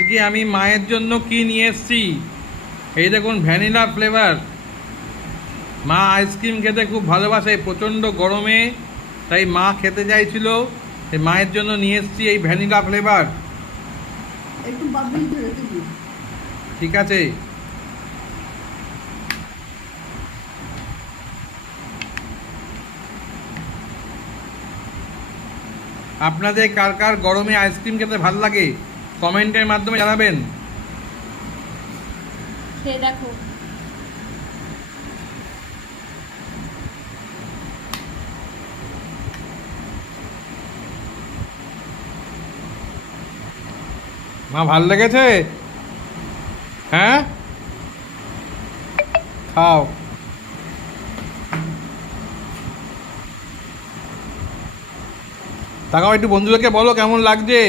আজকে আমি মায়ের জন্য কি নিয়ে এসেছি, এই দেখুন ভ্যানিলা ফ্লেভার। মা আইসক্রিম খেতে খুব ভালোবাসে, প্রচণ্ড গরমে তাই মা খেতে চাইছিল, তাই মায়ের জন্য নিয়ে এসেছি এই ভ্যানিলা ফ্লেভার। একটু বাবলি ধরে দিবি। ঠিক আছে, আপনাদের কার কার গরমে আইসক্রিম খেতে ভালো লাগে কমেন্টের মাধ্যমে জানাবেন। খেয়ে দেখো। মা ভাল লেগেছে? হ্যাঁ, খাও। তাকাও একটু, বন্ধুদেরকে বলো কেমন লাগছে।